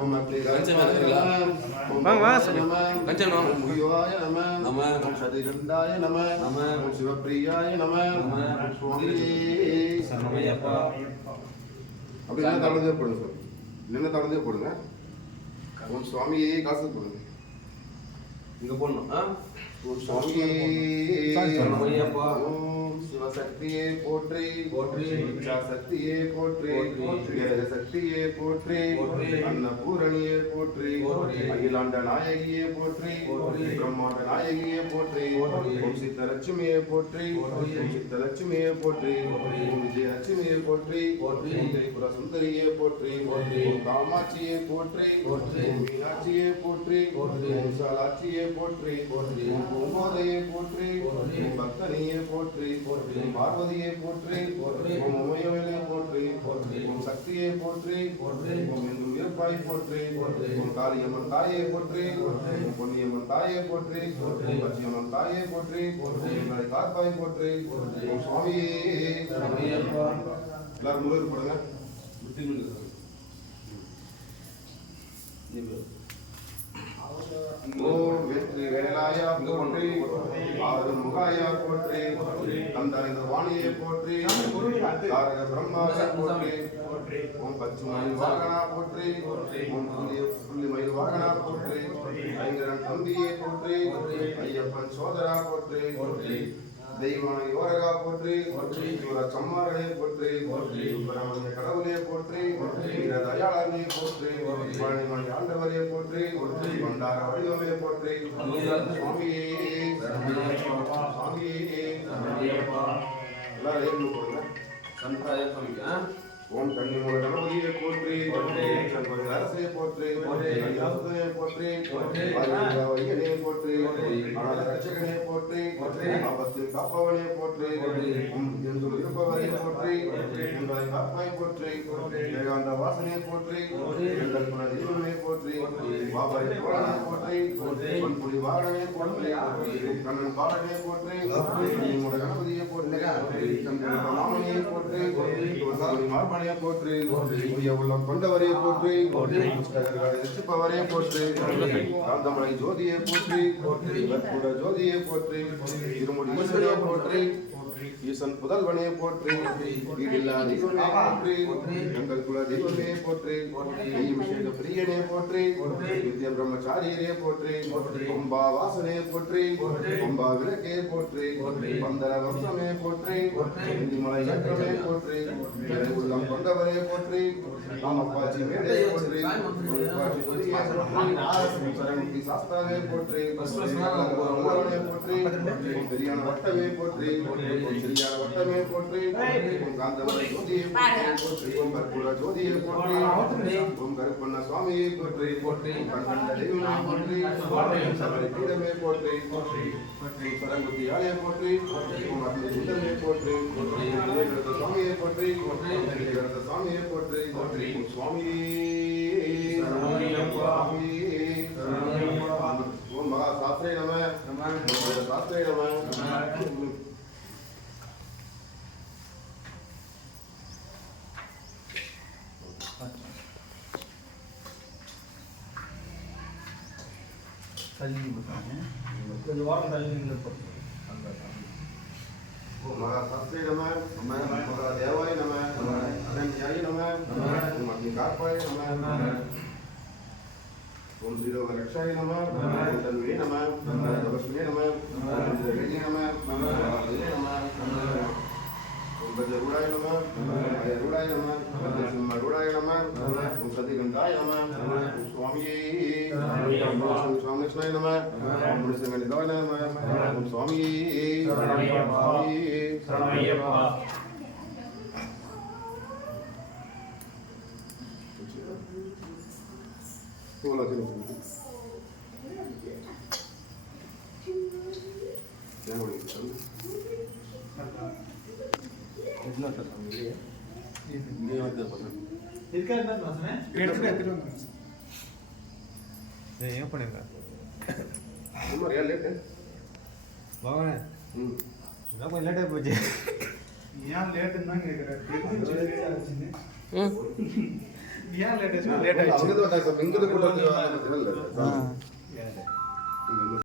ஓம் அக்னி கஞ்சம் இருக்குங்களா? வாங்க கஞ்சம் வாங்க. முகிவாய நம நம. ஓம் சதிகண்டாய நம நம. ஓம் சிவப்பிரியாய நம நம. சுவாமியே சரணமையப்பா. அப்படி என்ன தடந்தே போடுங்க சார், என்ன தடந்தே போடுங்க. ஓம் சுவாமியே காசு போடுங்க. இங்க போடணும். ஓம் சுவாமியே சரணமையப்பா. ஓம் சிவசக்தியே போற்றி போற்றி. இச்சா சக்தியே போற்றி போற்றி. வேத சக்தியே போற்றி போற்றி. அன்னபூரணியே போற்றி போற்றி. அகிலாண்ட நாயகியே போற்றி போற்றி. பிரம்மாண்ட நாயகியே போற்றி போற்றி. ஓம் சித்தலட்சுமியே போற்றி போற்றி. ஓம் சித்தலட்சுமியே போற்றி போற்றி. ஓம் விஜயலட்சுமியே போற்றி போற்றி. ஓம் திரிபுர சுந்தரியே போற்றி போற்றி. ஓம் காமாட்சியே போற்றி போற்றி. ஓம் மீனாட்சியே போற்றி போற்றி. ஓம் விசாலாட்சியே போற்றி போற்றி. ஓம் பூங்கோதையே போற்றி போற்றி. ஓம் பக்தனியே போற்றி போற்றி. ஓம் பார்வதியே போற்றி போற்றி. ஓம் உமையவளே போற்றி போற்றி. ஓம் சக்தியே போற்றி போற்றி. ஓம் எங்கும் இருப்பாய் போற்றி போற்றி. ஓம் காளியம்மன் தாயே போற்றி போற்றி. ஓம் பொன்னியம்மன் தாயே போற்றி போற்றி. ஓம் பச்சையம்மன் தாயே போற்றி போற்றி. எங்களை காப்பாய் போற்றி போற்றி. ஓம் சுவாமியே சரணமையப்பா. எல்லாரும் முழுவதும் போடுங்க. ஓம் வெற்றி வேலாயா போற்றி ஆறு முகாயா போற்றி தந்தறிந்த வாணியை போற்றி தாரக பிரம்மாவை போற்றி ஓம் பச்சு மயில் வாகனா போற்றி ஓம் புள்ளி மயில் வாகனா போற்றி ஐங்கரன் தம்பியை போற்றி ஐயப்பன் சோதரா போற்றி தெய்வான யோரகா போற்றி இவர சம்மாரனை போற்றி பிரமணிய கடவுளே போற்றி தயாளனை போற்றி பழனிமணி ஆண்டவரே போற்றி பண்டார வடிவமே போற்றி சுவாமியே சுவாமியே எல்லாரும் போடுங்க. ஓம் கன்னிமூல கணபதியை போற்றி சண்பக அரசை போற்றி ஐயாசுதனை போற்றி ஐயனே போற்றி அனாத ரட்சகனே போற்றி ஆபத்தில் காப்பவனே போற்றி எங்கள் இருப்பவரை போற்றி எங்களை காப்பாய் போற்றி ஏகாந்த வாசனை போற்றி எங்கள் குல தெய்வமே போற்றி பாபாய் தோழனை போற்றி பொன்புடி வாடனை போற்றி கண்ணன் பாடனை போற்றி கன்னிமூல கணபதியை போற்றி சந்திர ராமனையை போற்றி மார்பனை போற்றி உள்ளம் கொண்டவரே போற்றி ரசிப்பவரே போற்றி காந்தமலை ஜோதியை போற்றி கற்பூர ஜோதியை போற்றி இருமுடி ஈஸ்வரியை போற்றி ஈசன் புதல்வனே போற்றி வீடில்லா தெய்வமே போற்றி எங்கள் குல தெய்வமே போற்றி அபிஷேக பிரியனே போற்றி வித்ய பிரம்மச்சாரியரே போற்றி ஒம்பா வாசனே போற்றி ஒம்பா விளக்கே போற்றி பந்தர வம்சமே போற்றி மலை ஏற்றமே போற்றி உள்ளம் கொண்டவரே போற்றி ராமப்பாச்சி மேடே போற்றி சரமுக்தி சாஸ்தாவே போற்றி போற்றி பெரியான வட்டமே போற்றி சிறியான வட்டமே போற்றி காந்தமலை ஜோதியை போற்றி ஓம் கற்பூர ஜோதியை போற்றி ஓம் கருப்பண்ண சுவாமியை போற்றி கண்கண்ட தெய்வமே போற்றி சபரி பீடமே போற்றி சரங்குத்தி ஆலய போற்றி ஓம் அக்னி சுந்தரமே போற்றி சுவாமியை போற்றி சுவாமியை போற்றி சுவாமியே ஓம் மகா சாஸ்திரே நம சாஸ்திரே நம கொஞ்சம் வாரம் தள்ளி மகா சாஸ்திரே நம மகா தேவாய நம அனன்யாய நம ஓம் அக்னி காப்பாய நம ஓம் ஜீரோக ரக்ஷாய நம ஓம் தன்வே நம தபஸ்மே நம ஓம் ஜெகனே நம மகாபலே நம ஓம் கஜரூடாய நம அயரூடாய நம சிம்மரூடாய நம ஓம் சதிகண்டாய நம ஓம் சுவாமியே ஓம் சுவாமிஷ்ணாய நம ஓம் முனிசங்கனிதாய நம ஓம் சுவாமியே சுவாமியே Hola, ¿qué ஏன் பண்ணிருக்க லேட்டு பகவானே கொஞ்சம் லேட்டாக போச்சு ஏன் லேட்டுன்னு தான் கேட்குறேன் ஏன் லேட் ஆச்சு லேட் ஆயிடுச்சு அவங்க தான் இங்க கூட்டத்துல